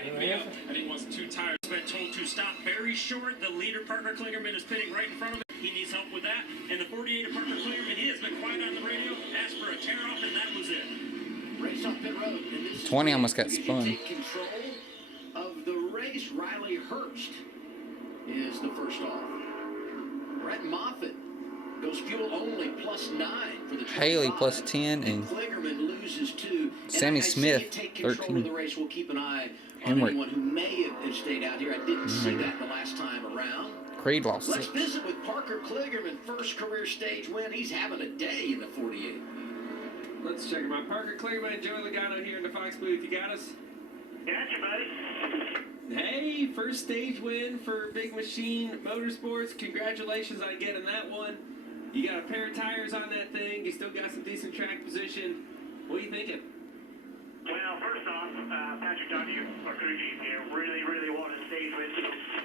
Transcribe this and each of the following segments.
lighting me up, and he wasn't too tired. He's been told to stop very short. The leader, Parker Kligerman, is pitting right in front of him. He needs help with that. And the 48 of Parker Kligerman, he has been quiet on the radio, asked for a tear-off, and that was it. Race on pit road. And this 20 almost got spun. Take control of the race. Riley Herbst is the first off. Brett Moffitt goes fuel only +9 for the 25. Haley +10 and Kligerman loses 2. Sammy Smith take control 13. Of the race. We'll keep an eye on Henry. anyone who may have stayed out here. I didn't see that the last time around. Creed lost Let's 6. visit with Parker Kligerman, first career stage win. He's having a day in the 48. Let's check him out. Parker Kligerman, Joey Logano here in the Fox booth. You got us? Gotcha, buddy. Hey, first stage win for Big Machine Motorsports. Congratulations on getting that one. You got a pair of tires on that thing. You still got some decent track position. What are you thinking? Well, first off, Patrick Donahue, our crew chief here, really wanted a stage win.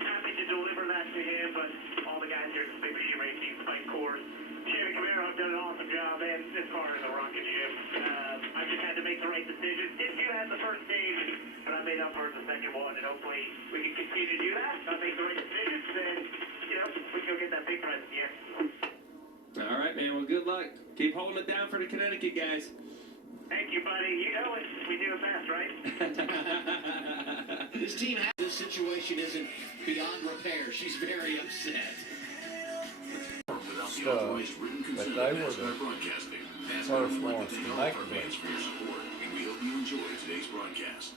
Happy to deliver that to him, but all the guys here at the Big Machine Racing, Spike Course, Chevy Camaro have done an awesome job, and as far as the rocket ship, I just had to make the right decision. Didn't do that in the first stage, but I made up for it in the second one, and hopefully we can continue to do that. I'll make the right decisions, and, we can go get that big prize at the end. All right, man. Well, good luck. Keep holding it down for the Connecticut guys. Thank you, buddy. You know it. We do it best, right? This team has this situation isn't beyond repair. She's very upset. But they were the first ones to make events. And we hope you enjoy today's broadcast.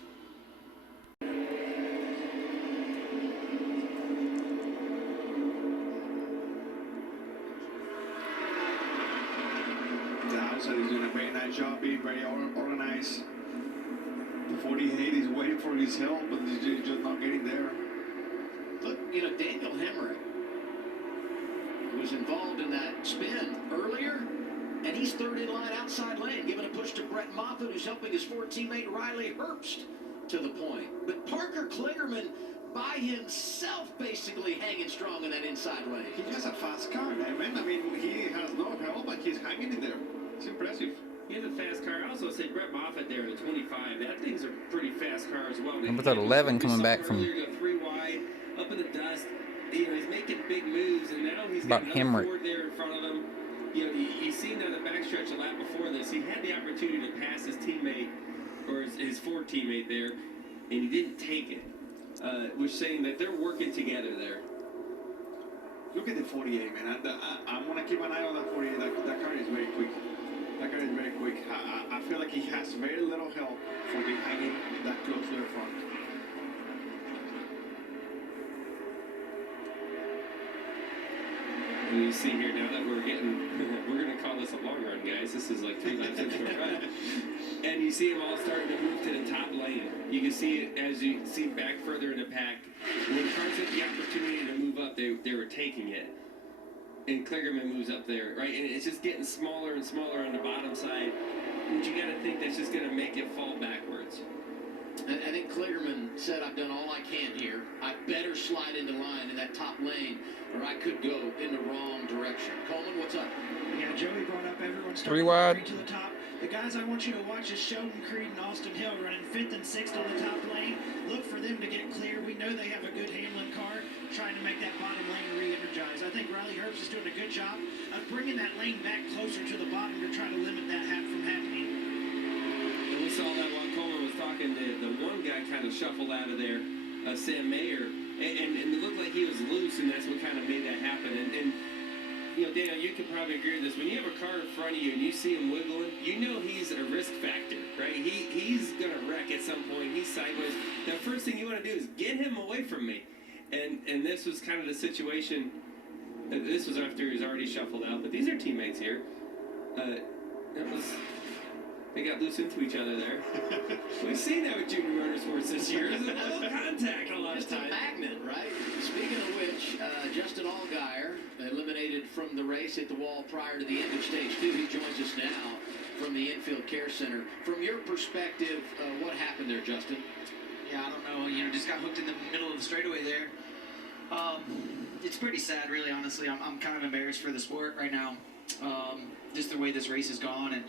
So he's doing a very nice job, being very organized. The 48 is waiting for his help, but he's just not getting there. Look, Daniel Hemrick was involved in that spin earlier, and he's third in line outside lane, giving a push to Brett Moffitt, who's helping his Ford teammate Riley Herbst to the point. But Parker Kligerman by himself basically hanging strong in that inside lane. He has a fast car, man. I mean, he has no help, but he's hanging in there. It's impressive. He has a fast car. I also say Brett Moffitt there in the 25. That thing's a pretty fast car as well. How about that 11 coming back from Go 3 wide, up in the dust. He's making big moves, and now he's about got another Hemrick. Ford there in front of him. You seen on the backstretch a lap before this. He had the opportunity to pass his teammate, or his Ford teammate there, and he didn't take it. Which saying that they're working together there. Look at the 48, man. I want to keep an eye on that 48. That car is very quick. That car is very quick. I feel like he has very little help for being hanging that close to the front. And you see here now that we're going to call this a long run, guys. This is like 3 laps into a run. And you see them all starting to move to the top lane. You can see it as you see back further in the pack. When cars had the opportunity to move up, they were taking it. And Kligerman moves up there, right? And it's just getting smaller and smaller on the bottom side. But you got to think that's just going to make it fall backwards. I think Kligerman said, I've done all I can here. I better slide into line in that top lane, or I could go in the wrong direction. Coleman, what's up? Yeah, Joey brought up everyone 3 wide. to the top. The guys I want you to watch is Sheldon Creed and Austin Hill running 5th and 6th on the top lane. Look for them to get clear. We know they have a good Hamlin car, trying to make that bottom lane re-energize. I think Riley Herbst is doing a good job of bringing that lane back closer to the bottom to try to limit that from happening. And we saw that while Coleman was talking. The one guy kind of shuffled out of there, Sam Mayer, and it looked like he was loose, and that's what kind of made that happen. And Daniel, you could probably agree with this. When you have a car in front of you and you see him wiggling, you know he's a risk factor, right? He's going to wreck at some point. He's sideways. The first thing you want to do is get him away from me. And this was kind of the situation. This was after he was already shuffled out. But these are teammates here. They got loose into each other there. We've seen that with junior motorsports this year. There's a little contact a lot of times. Just a magnet, right? Speaking of which, Justin Allgaier, eliminated from the race at the wall prior to the end of stage 2. He joins us now from the Infield Care Center. From your perspective, what happened there, Justin? Yeah, I don't know. Just got hooked in the middle of the straightaway there. It's pretty sad, really, honestly. I'm kind of embarrassed for the sport right now. Just the way this race has gone, and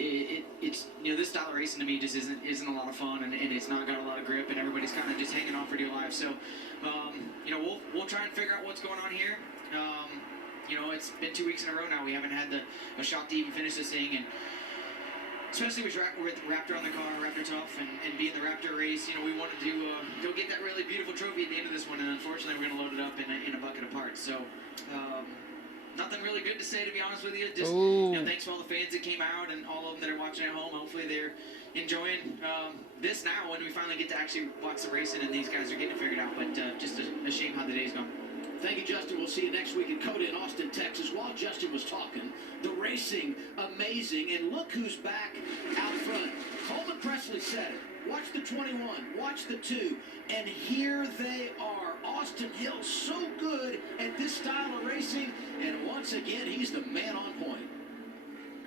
it's this style of racing to me just isn't a lot of fun, and it's not got a lot of grip, and everybody is kind of just hanging on for dear life. So, you know, we'll try and figure out what's going on here. You know, it's been 2 weeks in a row now. We haven't had a shot to even finish this thing, and especially with Raptor on the car, Raptor Tough, and being the Raptor race, you know, we wanted to go get that really beautiful trophy at the end of this one, and unfortunately, we're going to load it up in a bucket of parts. So, nothing really good to say, to be honest with you. Just, you know, thanks to all the fans that came out and all of them that are watching at home. Hopefully, they're enjoying this now when we finally get to actually watch the racing and these guys are getting it figured out. But just a shame how the day's gone. Thank you, Justin. We'll see you next week at Coda in Austin, Texas. While Justin was talking, the racing, amazing. And look who's back out front. Coleman Presley said it. Watch the 21, watch the 2, and here they are. Austin Hill, so good at this style of racing, and once again, he's the man on point.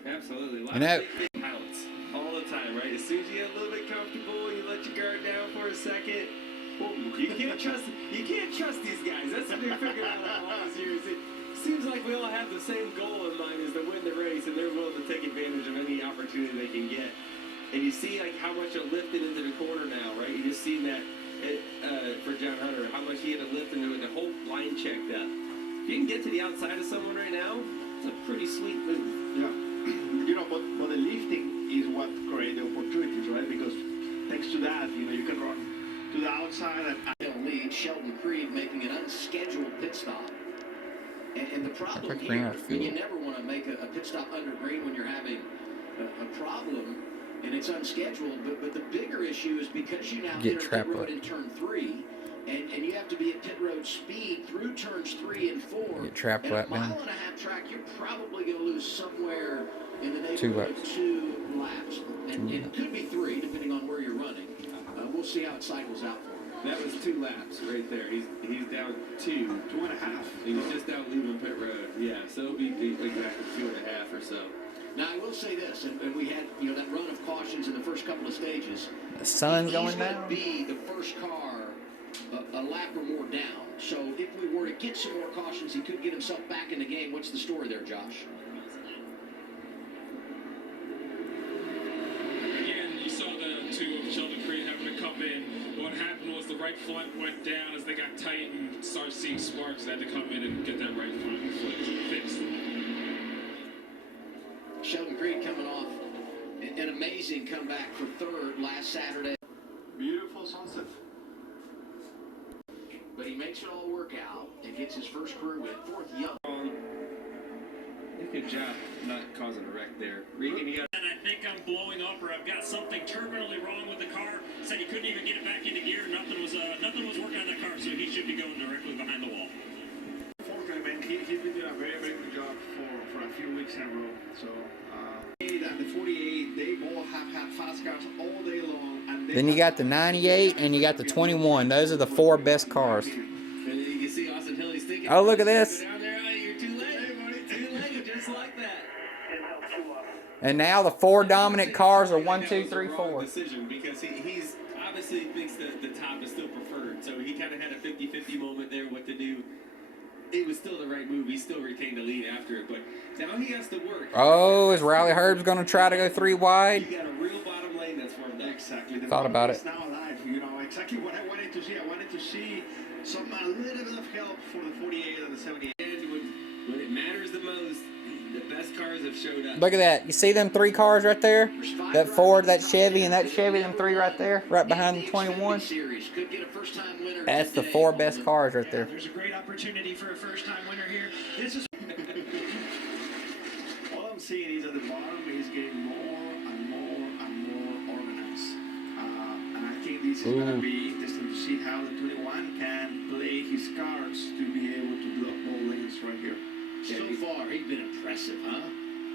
Absolutely. You know, Pilots all the time, right? As soon as you get a little bit comfortable, you let your guard down for a second. You can't trust these guys. That's what they're figuring out all these years. It seems like we all have the same goal in mind, is to win the race, and they're willing to take advantage of any opportunity they can get. And you see like how much it lifted into the corner now, right? You just seen that for John Hunter, how much he had to lift into it, the whole line checked up. If you can get to the outside of someone right now, it's a pretty sweet move. Yeah. You know, but the lifting is what creates the opportunities, right? Because thanks to that, you know, you can run to the outside and Lead, Sheldon Creed making an unscheduled pit stop. And the problem Quick green here, out of and you fuel. never want to make a pit stop under green when you're having a problem and it's unscheduled. But the bigger issue is because you now Get enter pit trapped road up. in turn 3, and you have to be at pit road speed through turns 3 and 4. Get trapped and right a mile down. and a half track, you're probably going to lose somewhere in the 2 neighborhood laps. of 2 laps. And it could be 3, depending on where you're running. We'll see how it cycles out for him. That was 2 laps right there. He's down 2. 2.5. And he's just out leaving pit road. Yeah, so it'll be exactly 2.5 or so. Now, I will say this, and we had, you know, that run of cautions in the first couple of stages. The sun's He's going going down. to be the first car a lap or more down. So if we were to get some more cautions, he could get himself back in the game. What's the story there, Josh? Again, you saw the 2 of Sheldon Creed having to come in. What happened was the right front went down as they got tight and started seeing sparks. They had to come in and get that right front fixed. Sheldon Creed coming off an amazing comeback for 3rd last Saturday. Beautiful sunset. But he makes it all work out and gets his first career win. 4th young. Good job not causing a wreck there. Regan, you got. And I think I'm blowing up, or I've got something terminally wrong with the car. Said he couldn't even get it back into gear. Nothing was working on that car, so he should be going directly behind the wall. Fortunately, man, he's been doing a very, very good job for a few weeks in a row. So, and the 48, they both have had fast cars all day long. And Then you got the 98 and you got the 21. Those are the 4 best cars. And you can see Austin Hill, he's thinking. Oh, look at this. Go down there, oh, you're too late. Too late, just like that. And now the 4 dominant cars are 1, 2, 3, That was the wrong 4. decision because he's obviously thinks that the top is still preferred. So he kind of had a 50-50 moment there, what to do. It was still the right move. He still retained the lead after it, but now he has to work. Oh, is Riley Herb's going to try to go 3 wide? You got a real bottom lane that's formed up. Exactly. The Thought about it. It's now alive. You know exactly what I wanted to see. I wanted to see a little bit of help for the 48 and the 78. And when it matters the most, the best cars have showed up. Look at that. You see them 3 cars right there? That Ford, that Chevy, and that Chevy, them 3 right there, right behind the 21. That's the 4 best cars right there. There's a great opportunity for a first-time winner here. This is All I'm seeing is at the bottom is getting more and more and more organized. And I think this is going to be interesting to see how the 21 can play his cards to be able to block ball lanes right here. So far, he's been impressive, huh?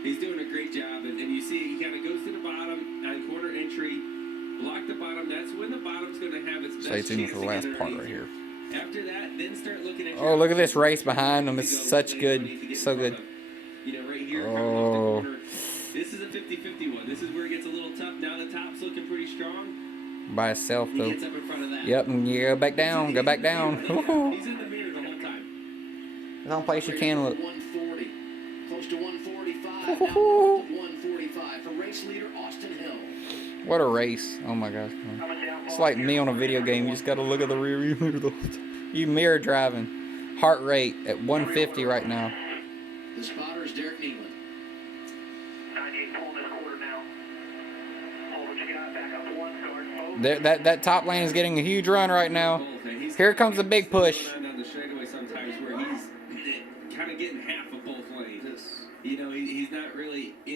He's doing a great job, and you see he kind of goes to the bottom on corner entry, block the bottom. That's when the bottom's going to have its best Stay tuned chance for to the get last part underneath right you. here. After that, then start looking at. Oh, look at this race behind them. It's such good. So good. You know, right here, coming Oh. off the corner. This is a 50-50 one. This is where it gets a little tough. Now the top's looking pretty strong. By itself, He though. gets up in front of that. Yep, and you go back down. Go back down. He's in the mirror the whole time. There's no place you can look. 140, close to 145, now north of 145 for race leader Austin Hill. What a race. Oh my gosh. It's like me on a video game. You just got to look at the rear view mirror the whole time. You mirror driving. Heart rate at 150 right now. The spotter's Derek Nealon. 98 pulling this quarter now. Hold what you got, back up one, guard. That top lane is getting a huge run right now. Here comes the big push. Down the straightaway sometimes where he's kind of getting half of both lanes. You know, he's not really in.